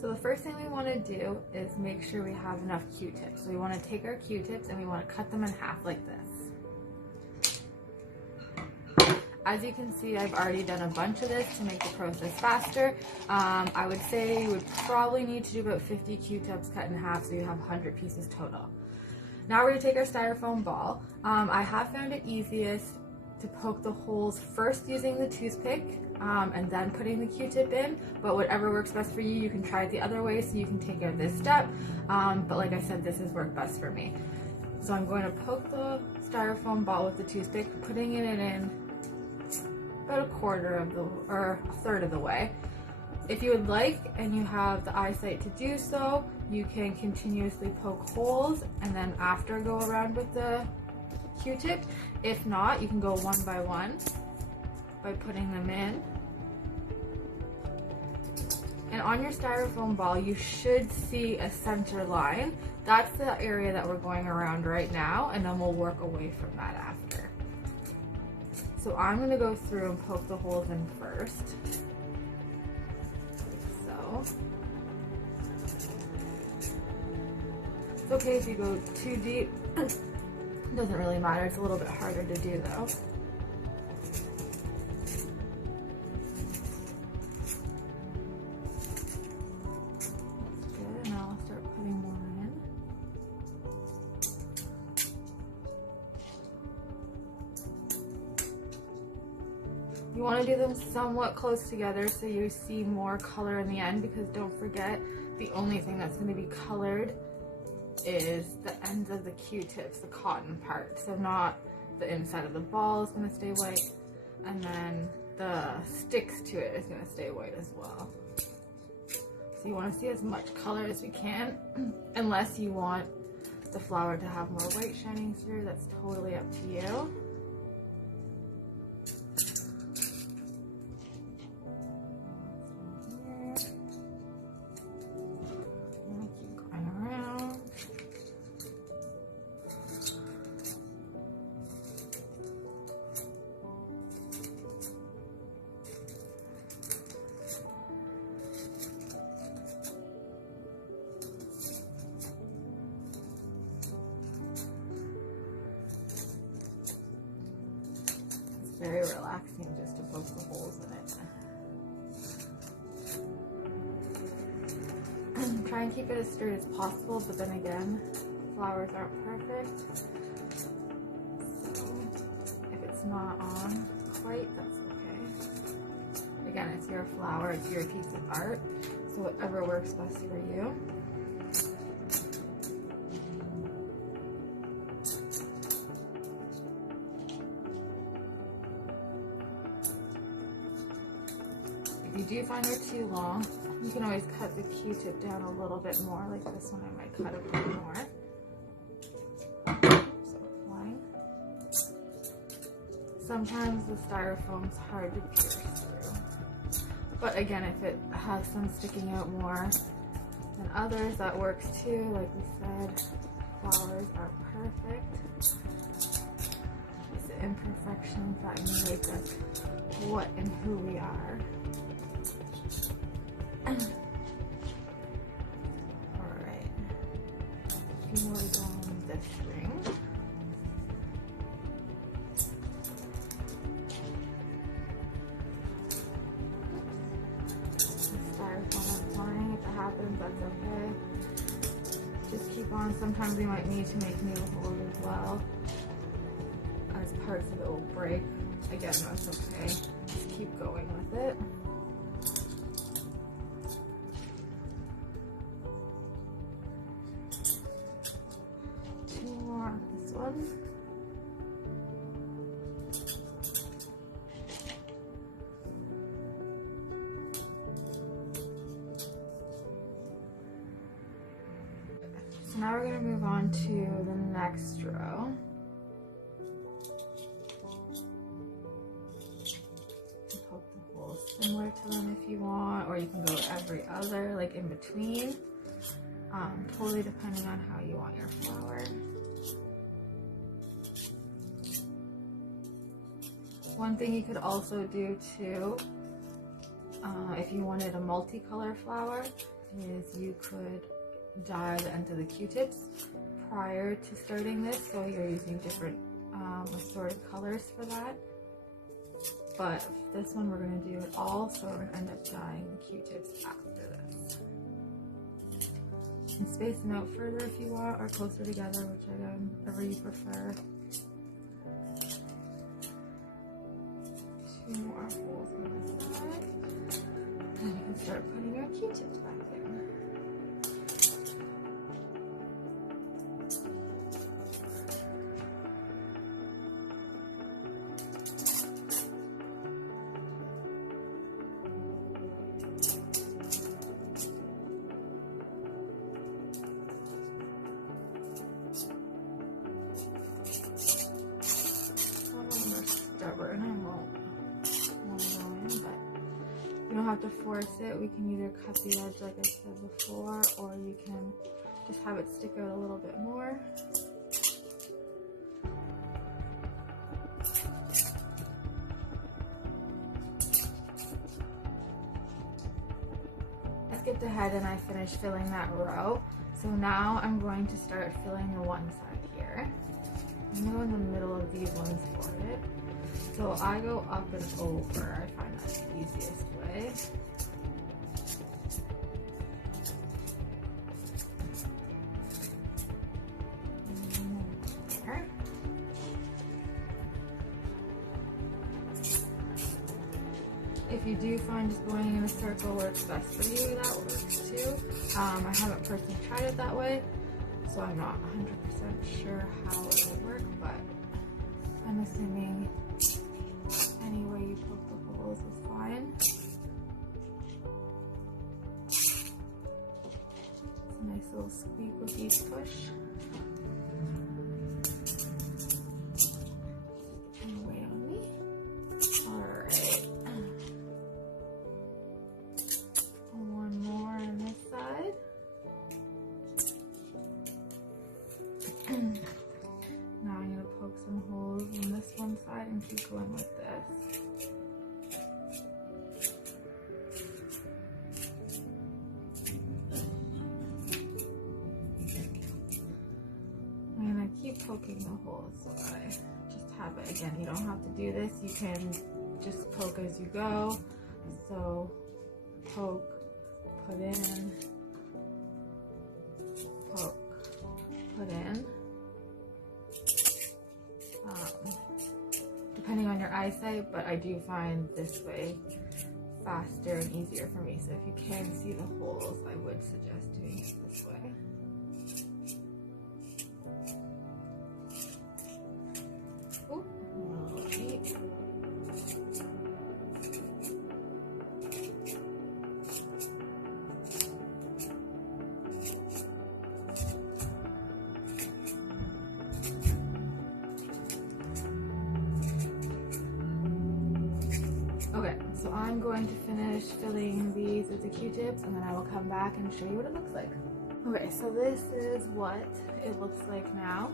So the first thing we want to do is make sure we have enough Q-tips. So we want to take our Q-tips and we want to cut them in half like this. As you can see, I've already done a bunch of this to make the process faster. I would say you would probably need to do about 50 Q-tips cut in half, so you have 100 pieces total. Now we're going to take our styrofoam ball. I have found it easiest to poke the holes first using the toothpick and then putting the Q-tip in, but whatever works best for you, you can try it the other way so you can take out this step, but like I said, this has worked best for me. So I'm going to poke the styrofoam ball with the toothpick, putting it in about a third of the way. If you would like and you have the eyesight to do so, you can continuously poke holes and then after go around with the Q-tip. If not, you can go one by one by putting them in. And on your styrofoam ball, you should see a center line. That's the area that we're going around right now, and then we'll work away from that after. So I'm going to go through and poke the holes in first. So. It's okay if you go too deep. It doesn't really matter, it's a little bit harder to do though. That's good, now I'll start putting more in. You want to do them somewhat close together so you see more color in the end, because don't forget, the only thing that's going to be colored is the ends of the Q-tips, the cotton part. So not the inside of the ball is going to stay white, and then the sticks to it is going to stay white as well. So you want to see as much color as we can, unless you want the flower to have more white shining through. That's totally up to you. Very relaxing just to poke the holes in it. Try and keep it as straight as possible, but then again, flowers aren't perfect. So if it's not on quite, that's okay. Again, it's your flower, it's your piece of art, so whatever works best for you. If you do find they're too long, you can always cut the Q-tip down a little bit more. Like this one, I might cut a bit more. So it's fine. Sometimes the styrofoam's hard to pierce through. But again, if it has some sticking out more than others, that works too. Like we said, flowers are perfect. It's the imperfections that make us what and who we are. Alright, a few more to go on this string. The styrofoam is flying. If it happens, that's okay. Just keep on. Sometimes we might need to make new holes as well, as parts of it will break. Again, that's okay. Just keep going with it. This one. So now we're going to move on to the next row. Poke the holes similar to them if you want, or you can go every other, like in between. Totally depending on how you want your flower. One thing you could also do too, if you wanted a multicolor flower, is you could dye the ends of the Q-tips prior to starting this, so you're using different assorted colors for that. But this one we're going to do it all, so we're going to end up dyeing the Q-tips after this. And space them out further if you want, or closer together, whichever you prefer. 2 more holes on this side. And you can start putting your Q-tips back in. Stubborn and won't go in, but you don't have to force it. We can either cut the edge like I said before, or you can just have it stick out a little bit more. I skipped ahead and I finished filling that row. So now I'm going to start filling the one side here. I'm gonna go in the middle of these ones for it. So I go up and over. I find that's the easiest way. There. If you do find just going in a circle works best for you, that works too. I haven't personally tried it that way, so I'm not 100% sure how it will work, but I'm assuming any way you poke the holes is fine. It's a nice little squeak with each push. And weight on me. Alright. One more on this side. Now I'm going to poke some holes in this one side and keep going with this. I'm going to keep poking the holes so I just have it. Again, you don't have to do this. You can just poke as you go. So poke, put in, poke, put in. Depending on your eyesight, but I do find this way faster and easier for me. So if you can see the holes, I would suggest doing it this way. Ooh, a little cheat. Okay, so I'm going to finish filling these with the Q-tips, and then I will come back and show you what it looks like. Okay, so this is what it looks like now.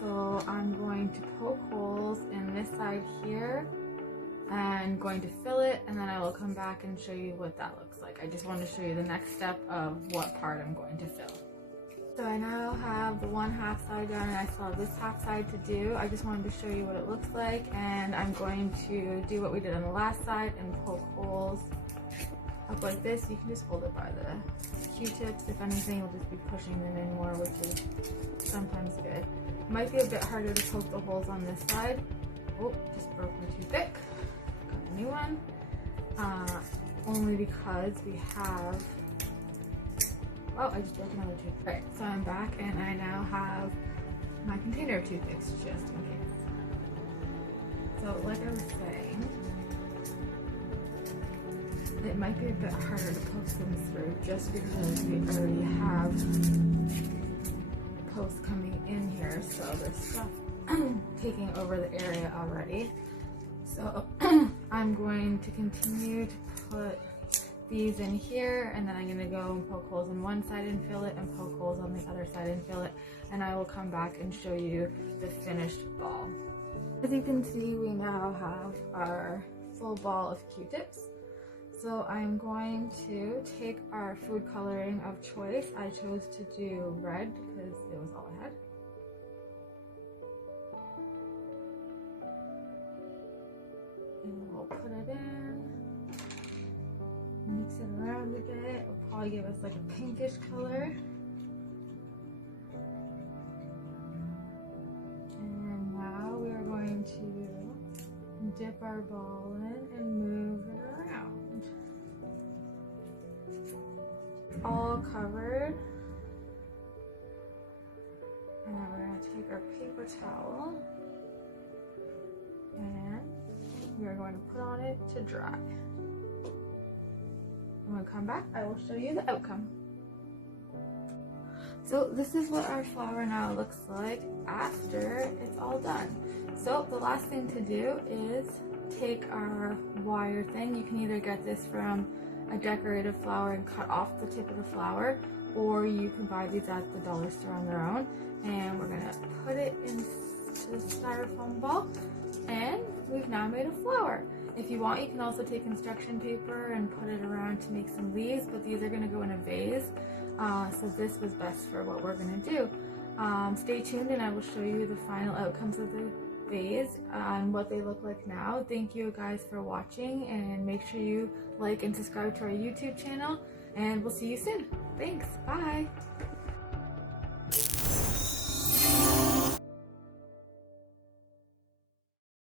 So I'm going to poke holes in this side here and going to fill it, and then I will come back and show you what that looks like. I just want to show you the next step of what part I'm going to fill. So I now have the one half side done, and I still have this half side to do. I just wanted to show you what it looks like, and I'm going to do what we did on the last side and poke holes up like this. You can just hold it by the Q-tips. If anything, you'll just be pushing them in more, which is sometimes good. It might be a bit harder to poke the holes on this side. Oh, just broke my toothpick. Got a new one. Only because we have... Oh, I just broke another tooth. Right, so I'm back and I now have my container of toothpicks just in case. So like I was saying, it might be a bit harder to poke them through just because we already have posts coming in here, so there's stuff taking over the area already. So I'm going to continue to put these in here, and then I'm going to go and poke holes on one side and fill it, and poke holes on the other side and fill it, and I will come back and show you the finished ball. As you can see, we now have our full ball of Q-tips. So I'm going to take our food coloring of choice. I chose to do red because it was all I had. And we'll put it in, mix it around a bit. It'll probably give us like a pinkish color. And now we are going to dip our ball in and move it around. It's all covered. And then we're going to take our paper towel and we are going to put on it to dry. When we come back, I will show you the outcome. So this is what our flower now looks like after it's all done. So the last thing to do is take our wire thing. You can either get this from a decorative flower and cut off the tip of the flower, or you can buy these at the dollar store on their own. And we're gonna put it into the styrofoam ball, and we've now made a flower. If you want, you can also take construction paper and put it around to make some leaves, but these are gonna go in a vase. So this was best for what we're gonna do. Stay tuned and I will show you the final outcomes of the vase and what they look like now. Thank you guys for watching, and make sure you like and subscribe to our YouTube channel, and we'll see you soon. Thanks, bye.